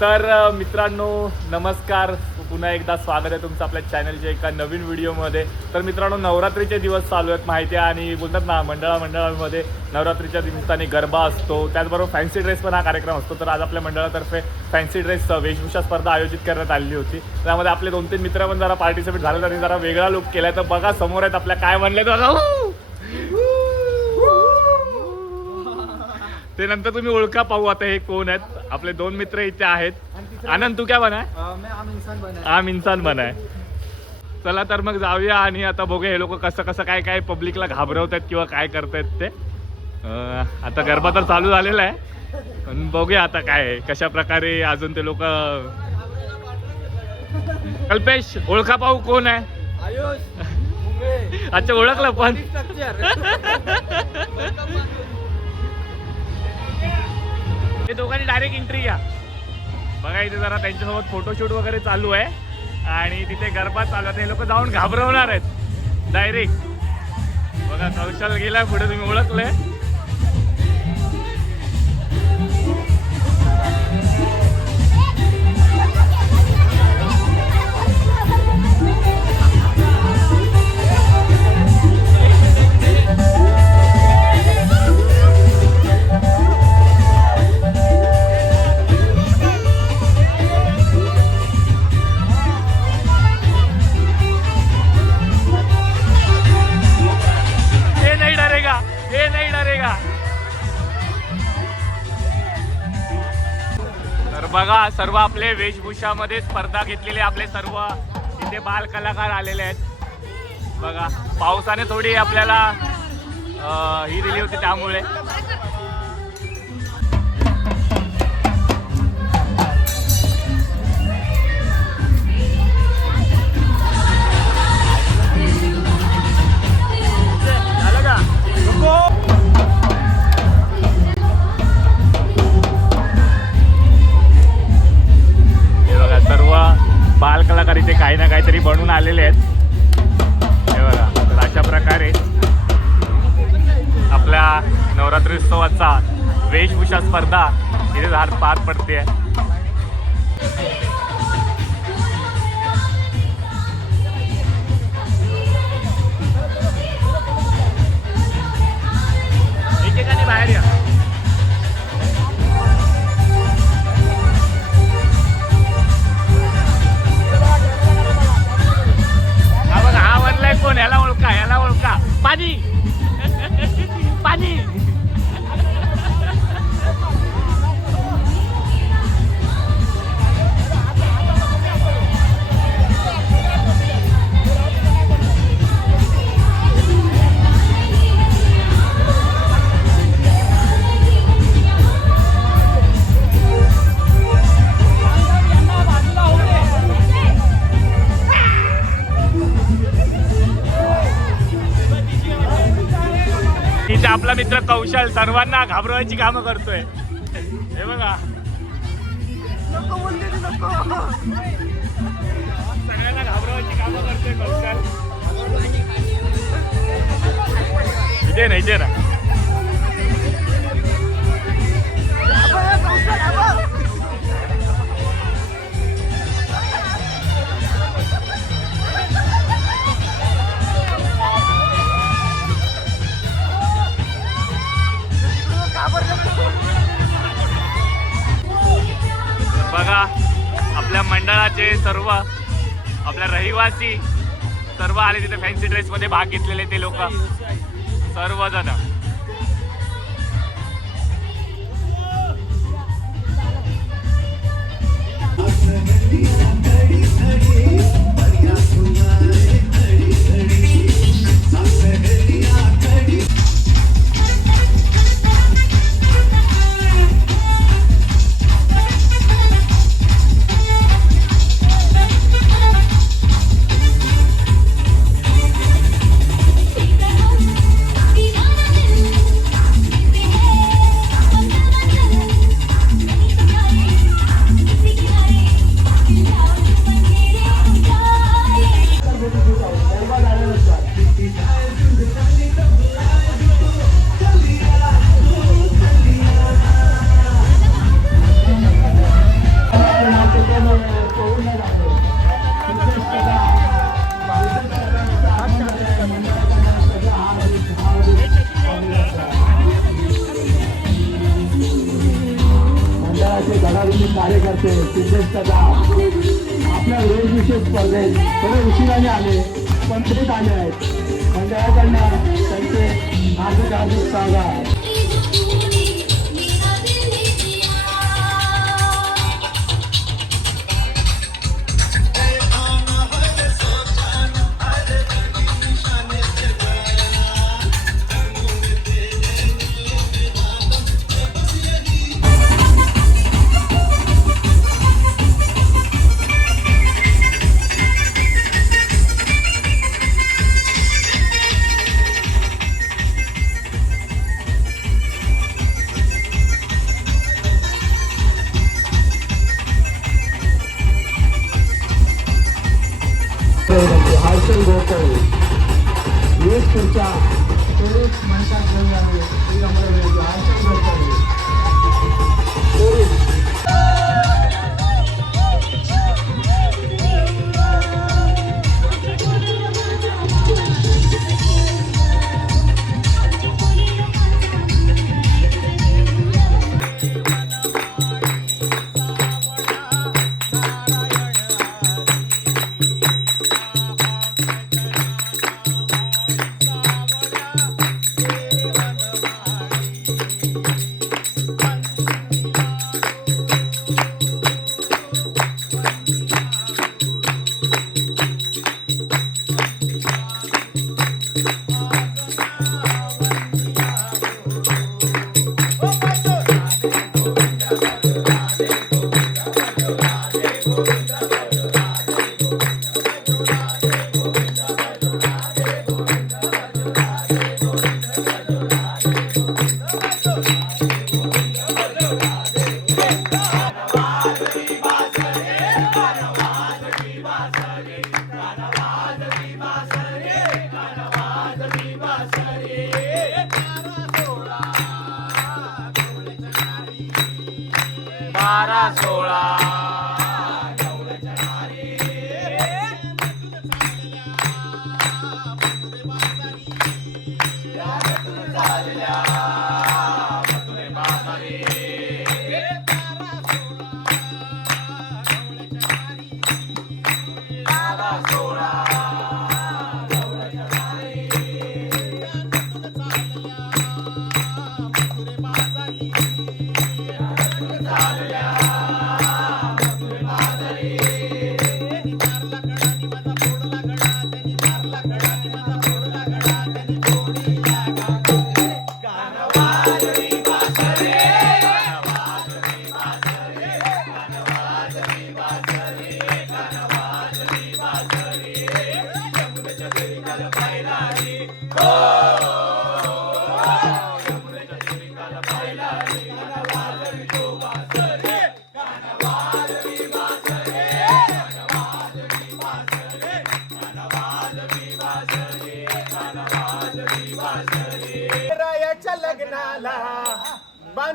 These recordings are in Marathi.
तर मित्रांनो नमस्कार. पुन्हा एकदा स्वागत आहे तुमचं आपल्या चॅनलच्या एका नवीन व्हिडिओमध्ये. तर मित्रांनो नवरात्रीचे दिवस चालू आहेत माहिती आहे आणि बोलतात ना मंडळा मंडळांमध्ये नवरात्रीच्या निमित्ताने गरबा असतो. त्याचबरोबर फॅन्सी ड्रेस पण हा कार्यक्रम असतो. तर आज आपल्या मंडळातर्फे फॅन्सी ड्रेस वेशभूषा स्पर्धा आयोजित करण्यात आलेली होती. त्यामध्ये आपले दोन तीन मित्र पण जरा पार्टिसिपेट झाले आणि जरा वेगळा लुक केला तर बघा समोर आहेत आपल्या काय म्हणले तर ते नंतर तुम्ही ओळखा पाहू आता हे कोण आहेत. आपले दोन मित्र इथे आहेत. आनंद तू काय बना मैं आम इंसान बना आम इन्सान बनाय. चला तर मग जाऊया आणि आता बघूया हे लोक कसं कसं काय काय पब्लिकला घाबरवतात किंवा काय करतायत ते. आता गरबा तर चालू झालेला आहे. पण बघूया आता काय आहे, कशा प्रकारे अजून ते लोक कल्पेश ओळखा पाहू कोण आहे? अच्छा ओळखलं पण. ते दोघांनी डायरेक्ट एंट्री घ्या. बघा इथे जरा त्यांच्यासोबत फोटोशूट वगैरे चालू आहे. आणि तिथे गरबा चालू आहे. हे लोक जाऊन घाबरवणार आहेत. डायरेक्ट बघा कौशल गेला पुढे तुम्ही ओळखलंय. सर्व आपले वेशभूषामध्ये स्पर्धा घेतलेले आपले सर्व इथे बाल कलाकार आलेले आहेत. बघा पावसाने थोडी आपल्याला ही दिली होती त्यामुळे. सर्व बालकलाकार इथे काही ना काहीतरी बनवून आलेले आहेत. हे बघा तर अशा प्रकारे आपल्या नवरात्रोत्सवाचा वेशभूषा स्पर्धा इथे झाड पार पडते बाहेर या. हा बनलाय कोण याला ओळखा याला ओळखा मित्र कौशल सर्वांना घाबरवायची कामं करतोय. हे बघा. सगळ्यांना घाबरवायची कामं करतोय कौशल. इथे ना इथे ना सर्व आपल्या रहिवासी सर्व आले तिथे फॅन्सी ड्रेसमध्ये भाग घेतलेले ते लोक. सर्वजण.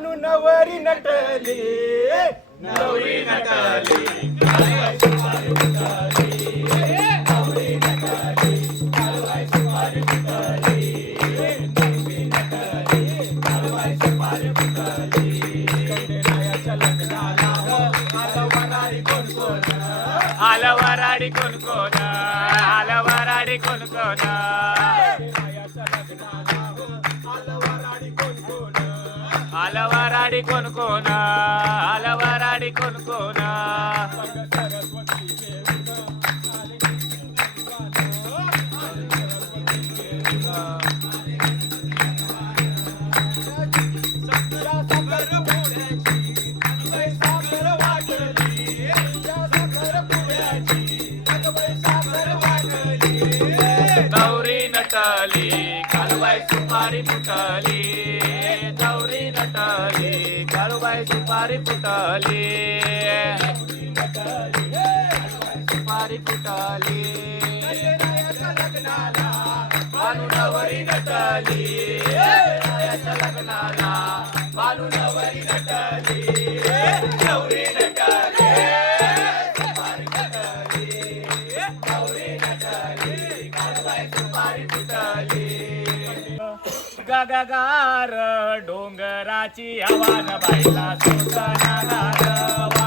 नवरी नटली. नवरी नटली. कोण कोण आलवाराडी कोण कोण गौरी नटली कालवाय सुपारी फुटली. सुपारी फुटली. सुपारी फुटली. बालुनवरी नटली. लग्नाला बालुनवरी नटली. नवरी गगार डोंगराची आव्हान बाईला सुलताना गार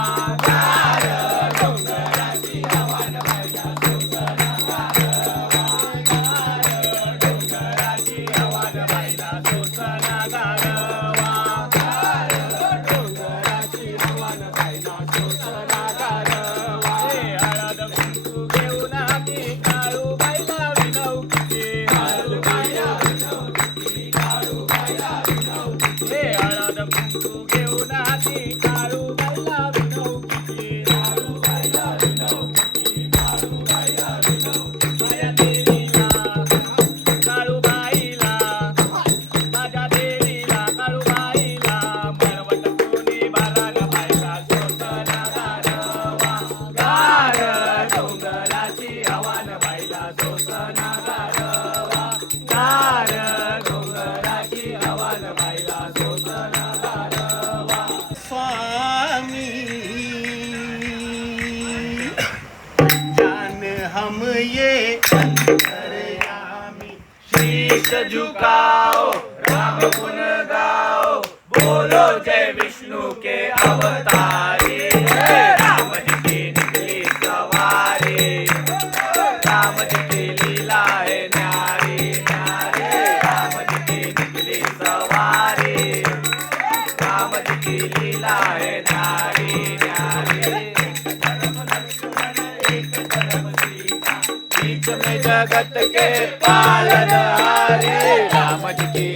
Baila. ये करे आम्ही शीश झुकाओ राम गुण गाओ बोलो जय विष्णु के अवतारी। ಜಗತ್ತಕ್ಕೆ ಪಾಲನ ರಾಮ ಜಿ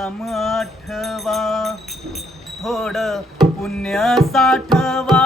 काम आठवा. थोड पुण्य साठवा.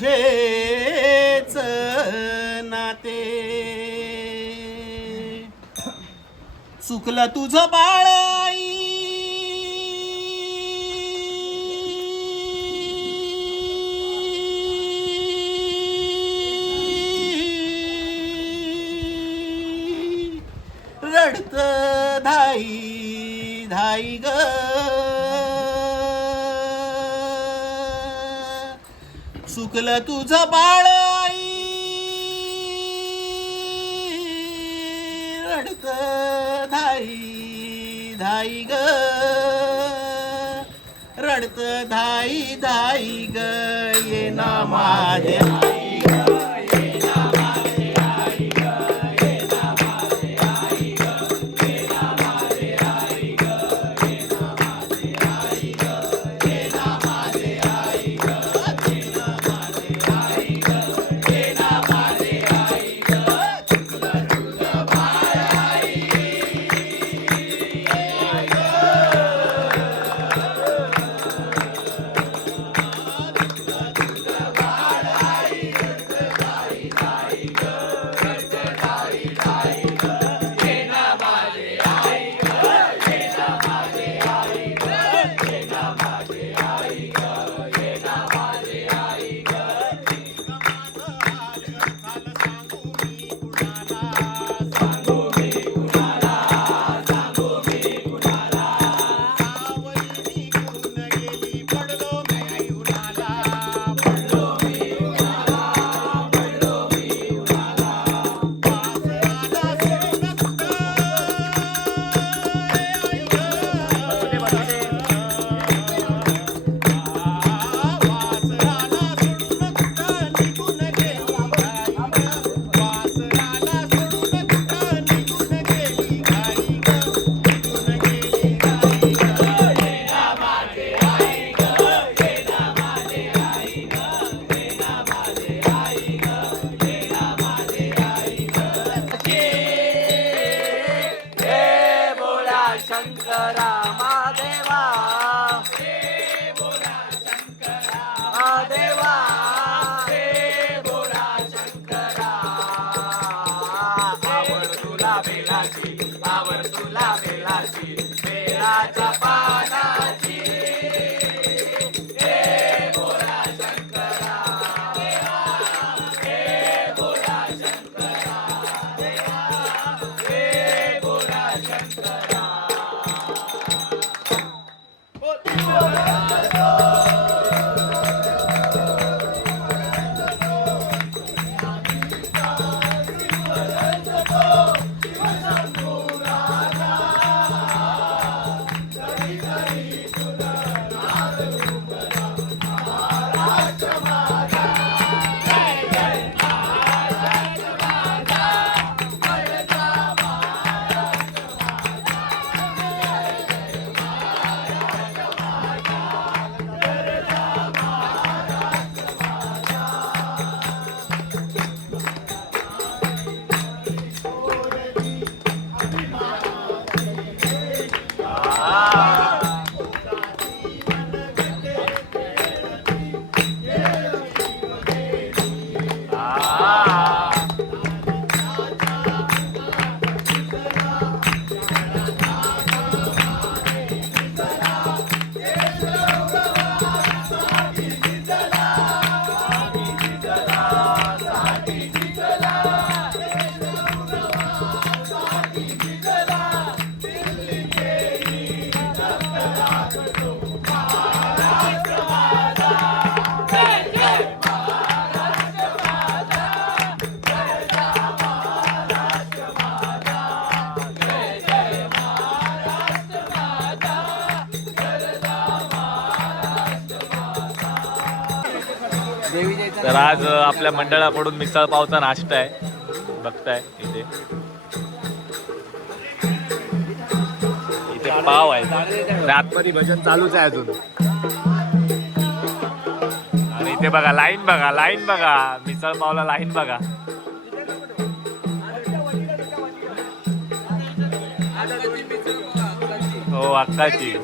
तुझेच नाते. चुकलं तुझं बाळाई रडत धाई धाई ग. चुकलं तुझं बाळ आई. रडत धाई धाई ग. रडत धाई धाई ग ये ना माझ्या तर आज आपल्या मंडळाकडून मिसळ पावचा नाश्ता आहे. बघताय इथे. इथे पाव आहे. आतमध्ये भजन चालूच आहे अजून. आणि इथे बघा लाईन बघा लाईन बघा. मिसळ पावला लाईन बघा. हो अक्काची.